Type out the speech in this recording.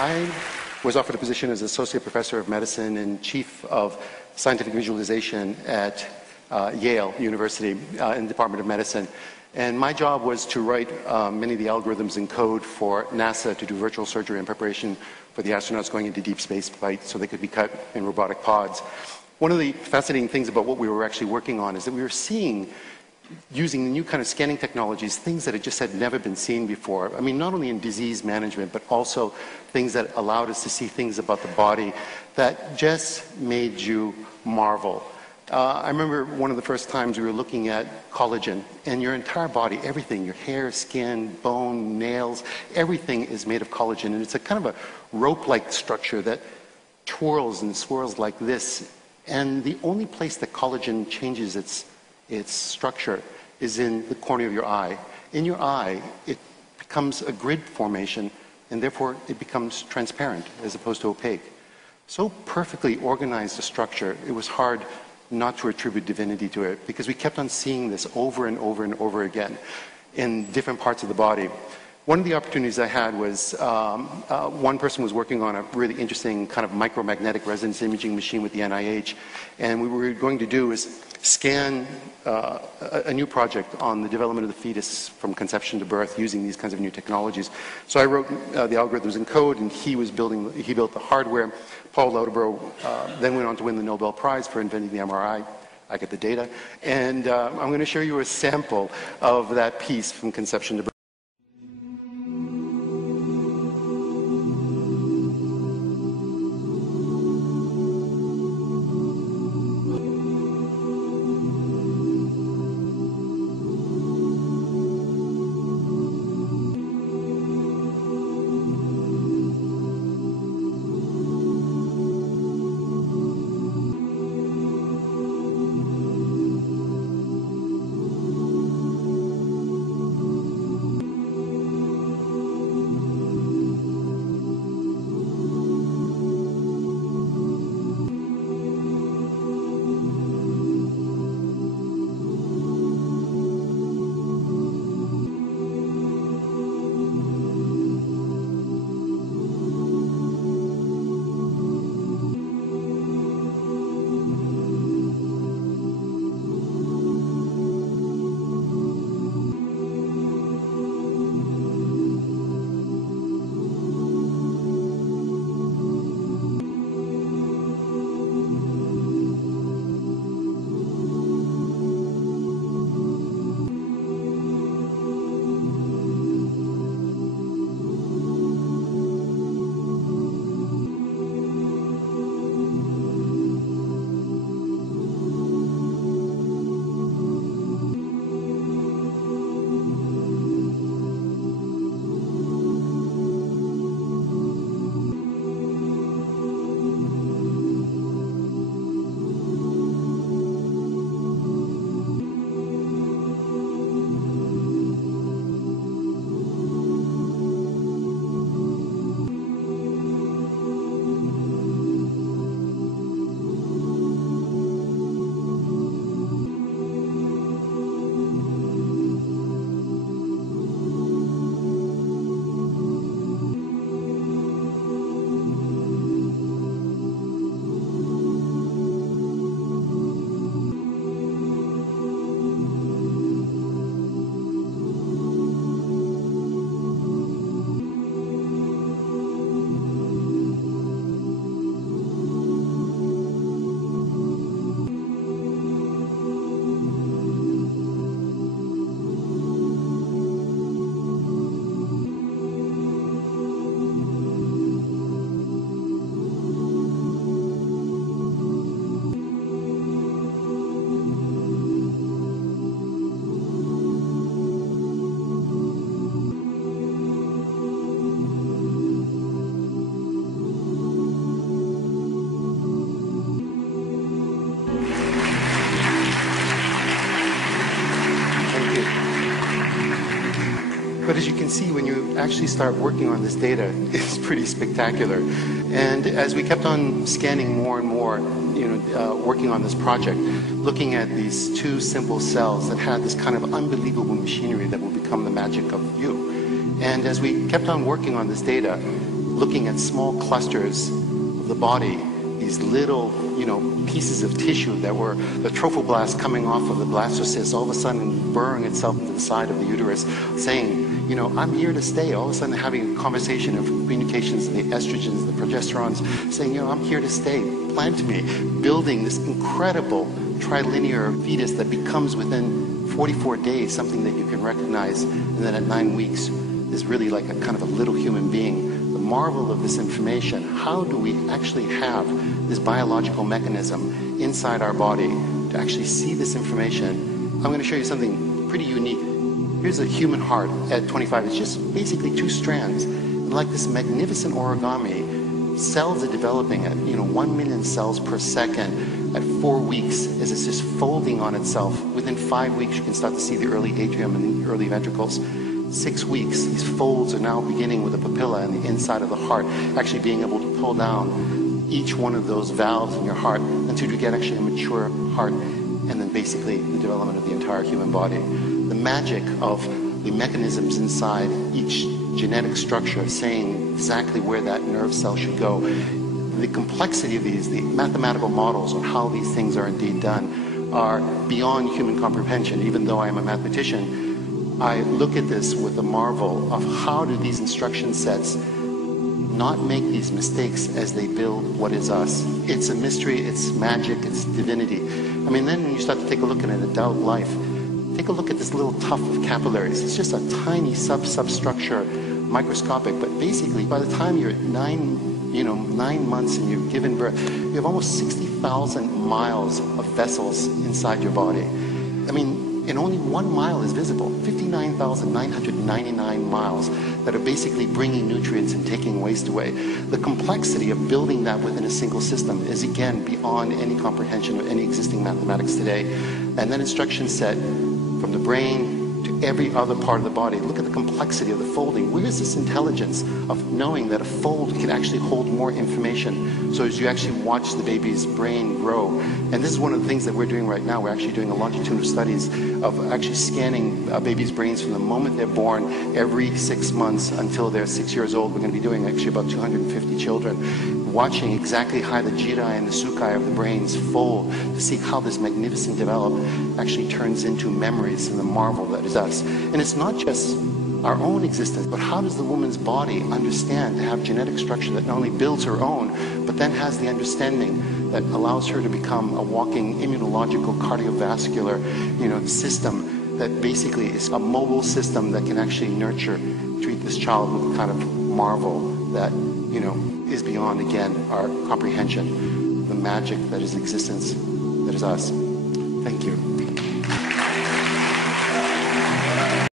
I was offered a position as Associate Professor of Medicine and Chief of Scientific Visualization at Yale University in the Department of Medicine. And my job was to write many of the algorithms and code for NASA to do virtual surgery in preparation for the astronauts going into deep space flight so they could be cut in robotic pods. One of the fascinating things about what we were actually working on is that we were seeing, using the new kind of scanning technologies, things that had never been seen before. I mean, not only in disease management, but also things that allowed us to see things about the body that just made you marvel. I remember one of the first times we were looking at collagen, and your entire body, everything, your hair, skin, bone, nails, everything is made of collagen. And it's a kind of a rope-like structure that twirls and swirls like this. And the only place that collagen changes its structure is in the corner of your eye. In your eye, it becomes a grid formation, and therefore it becomes transparent as opposed to opaque. So perfectly organized a structure, it was hard not to attribute divinity to it, because we kept on seeing this over and over and over again in different parts of the body. One of the opportunities I had was one person was working on a really interesting kind of micromagnetic resonance imaging machine with the NIH, and what we were going to do is scan a new project on the development of the fetus from conception to birth using these kinds of new technologies. So I wrote the algorithms in code, and he built the hardware. Paul Lauterbro then went on to win the Nobel Prize for inventing the MRI. I get the data. And I'm going to show you a sample of that piece from conception to birth. But as you can see, when you actually start working on this data, it's pretty spectacular. And as we kept on scanning more and more, working on this project, looking at these two simple cells that had this kind of unbelievable machinery that will become the magic of you. And as we kept on working on this data, looking at small clusters of the body, these little, pieces of tissue that were the trophoblast coming off of the blastocyst, all of a sudden burrowing itself into the side of the uterus, saying, I'm here to stay. All of a sudden having a conversation of communications of the estrogens, the progesterones, saying, I'm here to stay. Plant me, building this incredible trilinear fetus that becomes within 44 days something that you can recognize, and then at 9 weeks is really like a kind of a little human being. The marvel of this information, how do we actually have this biological mechanism inside our body to actually see this information? I'm going to show you something pretty unique. Here's a human heart at 25. It's just basically 2 strands. And like this magnificent origami, cells are developing at 1 million cells per second at 4 weeks as it's just folding on itself. Within 5 weeks you can start to see the early atrium and the early ventricles. 6 weeks, these folds are now beginning with a papilla in the inside of the heart, actually being able to pull down each one of those valves in your heart until you get actually a mature heart, and then basically the development of the entire human body. The magic of the mechanisms inside each genetic structure saying exactly where that nerve cell should go. The complexity of these, the mathematical models on how these things are indeed done are beyond human comprehension. Even though I am a mathematician, I look at this with the marvel of how do these instruction sets not make these mistakes as they build what is us. It's a mystery, it's magic, it's divinity. Then when you start to take a look at an adult life, take a look at this little tuft of capillaries. It's just a tiny substructure, microscopic, but basically by the time you're 9 months and you've given birth, you have almost 60,000 miles of vessels inside your body. And only 1 mile is visible, 59,999 miles that are basically bringing nutrients and taking waste away. The complexity of building that within a single system is again beyond any comprehension of any existing mathematics today. And that instruction set from the brain to every other part of the body. Look at the complexity of the folding. Where is this intelligence of knowing that a fold can actually hold more information? So as you actually watch the baby's brain grow, and this is one of the things that we're doing right now. We're actually doing a longitudinal studies of actually scanning babies' brains from the moment they're born every 6 months until they're 6 years old. We're going to be doing actually about 250 children, watching exactly how the jirai and the sukai of the brains fold to see how this magnificent development actually turns into memories and the marvel that is us. And it's not just our own existence, but how does the woman's body understand to have genetic structure that not only builds her own, but then has the understanding that allows her to become a walking immunological cardiovascular system that basically is a mobile system that can actually treat this child with a kind of marvel that is beyond, again, our comprehension. The magic that is existence, that is us. Thank you.